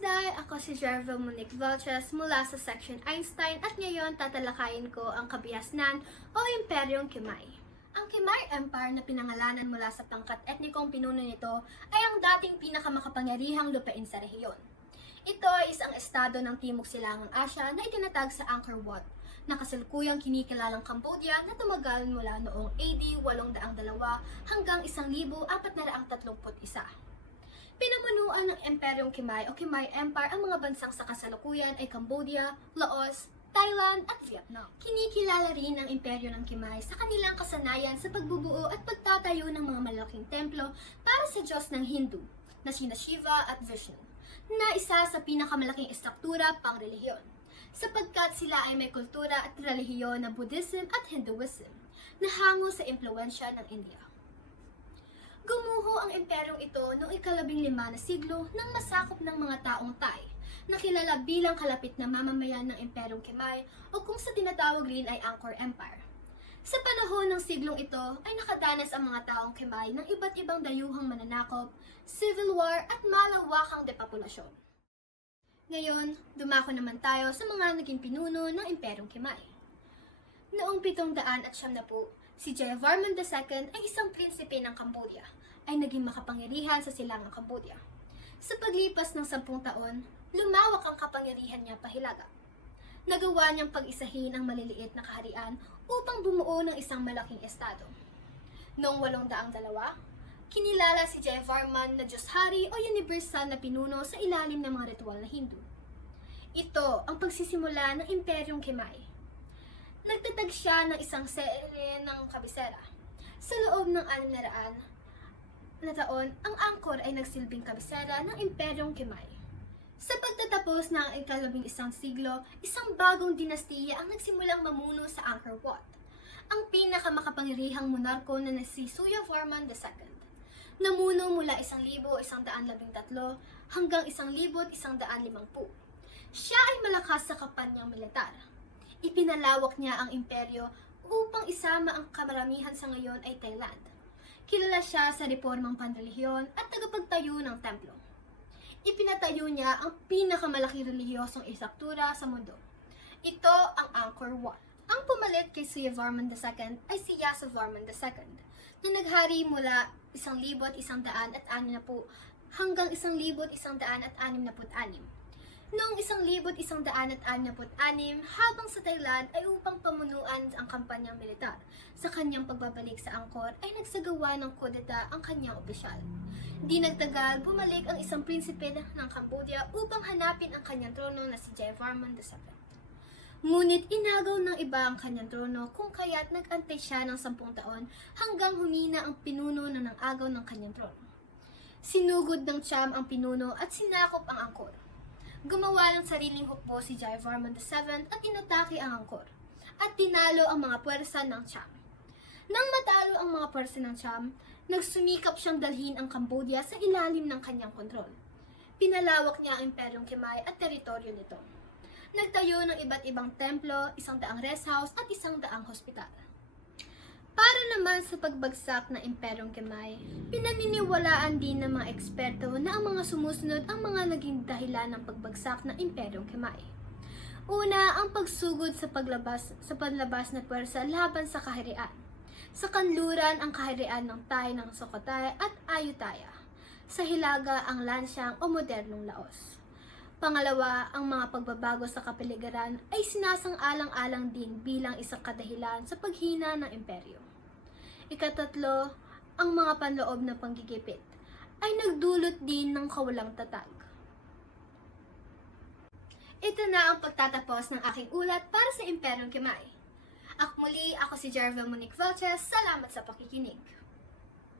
Day! Ako si Jervil Monique Velches mula sa Section Einstein at ngayon tatalakayin ko ang kabihasnan o Imperyong Kimay. Ang Kimay Empire na pinangalanan mula sa pangkat etnikong pinuno nito ay ang dating pinakamakapangyarihang lupain sa rehiyon. Ito ay isang estado ng Timog Silangang Asya na itinatag sa Angkor Wat, na kasalukuyang kinikilalang Cambodia na tumagal mula noong AD 802 hanggang 1431. Pinamunuan ng Emperyong Khmer o Khmer Empire ang mga bansang sa kasalukuyan ay Cambodia, Laos, Thailand at Vietnam. Kinikilala rin ang Imperyo ng Khmer sa kanilang kasanayan sa pagbubuo at pagtatayo ng mga malaking templo para sa Diyos ng Hindu na sina Shiva at Vishnu, na isa sa pinakamalaking estruktura pang relihiyon sapagkat sila ay may kultura at relihiyon na Buddhism at Hinduism na hango sa impluensya ng India. Gumuho ang imperyong ito noong ikalabing lima na siglo nang masakop ng mga taong Thai na kilala bilang kalapit na mamamayan ng imperyong Khmer o kung sa tinatawag rin ay Angkor Empire. Sa panahon ng siglong ito ay nakadanas ang mga taong Khmer ng iba't ibang dayuhang mananakop, civil war at malawakang depopulasyon. Ngayon, dumako naman tayo sa mga naging pinuno ng imperyong Khmer. Noong pitong daan at siyam na po, si Jayavarman II ay isang prinsipe ng Cambodia ay naging makapangyarihan sa silangang Cambodia. Sa paglipas ng sampung taon, lumawak ang kapangyarihan niya pahilaga. Nagawa niyang pag-isahin ang maliliit na kaharian upang bumuo ng isang malaking estado. Noong walong daang dalawa, kinilala si Jayavarman na Diyos Hari o universal na pinuno sa ilalim ng mga ritual na Hindu. Ito ang pagsisimula ng Imperyong Khmer nagtatag siya ng isang serye ng kabisera. Sa loob ng anim na raan na taon, ang Angkor ay nagsilbing kabisera ng Imperyong Khmer. Sa pagtatapos ng ikalabing isang siglo, isang bagong dinastiya ang nagsimulang mamuno sa Angkor Wat. Ang pinakamakapangyarihang monarko na si Suyavarman II. Namuno mula 1,113 hanggang 1,150. Siya ay malakas sa kapanyang militar ipinalawak niya ang imperyo upang isama ang kamaramihan sa ngayon ay Thailand. Kilala siya sa reformang panrelihiyon at tagapagtayo ng templo. Ipinatayo niya ang pinakamalaki relihiyosong isaktura sa mundo. Ito ang Angkor Wat. Ang pumalit kay Suyavarman II ay si Yasovarman II na naghari mula 1,106 hanggang 1,166 Noong 1166 habang sa Thailand ay upang pamunuan ang kampanyang militar. Sa kanyang pagbabalik sa Angkor ay nagsagawa ng kudeta ang kanyang opisyal. Di nagtagal, bumalik ang isang prinsipe ng Cambodia upang hanapin ang kanyang trono na si Jayavarman II. Ngunit inagaw ng iba ang kanyang trono kung kaya't nag-antay siya ng sampung taon hanggang humina ang pinuno na nang-agaw ng kanyang trono. Sinugod ng Cham ang pinuno at sinakop ang Angkor gumawa ng sariling hukbo si Jayavarman VII at inatake ang Angkor at tinalo ang mga puwersa ng Cham. Nang matalo ang mga puwersa ng Cham, nagsumikap siyang dalhin ang Cambodia sa ilalim ng kanyang kontrol. Pinalawak niya ang Imperyong Khmer at teritoryo nito. Nagtayo ng iba't ibang templo, isang daang rest house at isang daang hospital. Para naman sa pagbagsak ng Imperyong Khmer, pinaniniwalaan din ng mga eksperto na ang mga sumusunod ang mga naging dahilan ng pagbagsak ng Imperyong Khmer. Una, ang pagsugod sa paglabas sa panlabas na puwersa laban sa kaharian. Sa kanluran ang kaharian ng Tay ng Sukhothai at Ayutthaya. Sa Hilaga ang Lansyang o modernong Laos. Pangalawa, ang mga pagbabago sa kapaligiran ay sinasang-alang-alang din bilang isang kadahilan sa paghina ng imperyo. Ikatatlo, ang mga panloob na panggigipit ay nagdulot din ng kawalang tatag. Ito na ang pagtatapos ng aking ulat para sa Imperyong Kimay. Ak muli, ako si Jervil Monique Velches. Salamat sa pakikinig.